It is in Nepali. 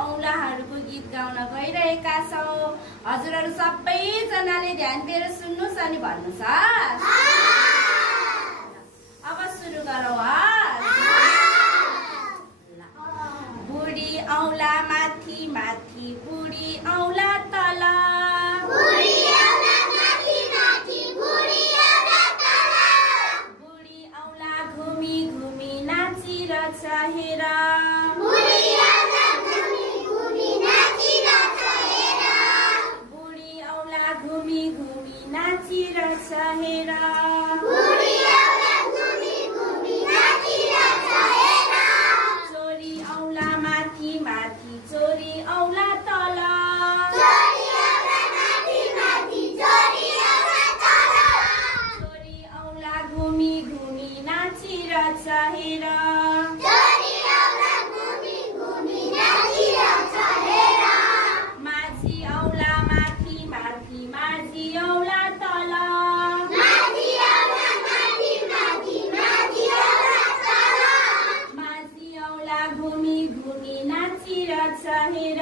औंलाहरूको गीत गाउन गइरहेका छौँ। हजुरहरू सबैजनाले ध्यान दिएर सुन्नुहोस् अनि भन्नुहोस्। अब सुरु गरौँ। बुढी औंला माथि माथि, बुढी औंला तल, बुढी औंला घुमी घुमी नाचिरहेछ हेर, बुढी औंला घुमी घुमी नाचिरहेछ हेर, चोरी औंला माथि माथि, चोरी औंला तल, चोरी औंला घुमी घुमी नाचिरहेछ हेर, माझी औंला माथि माथि, माझी औंला तल, माझी औंला घुमी घुमी नाचिरहेछ हेर।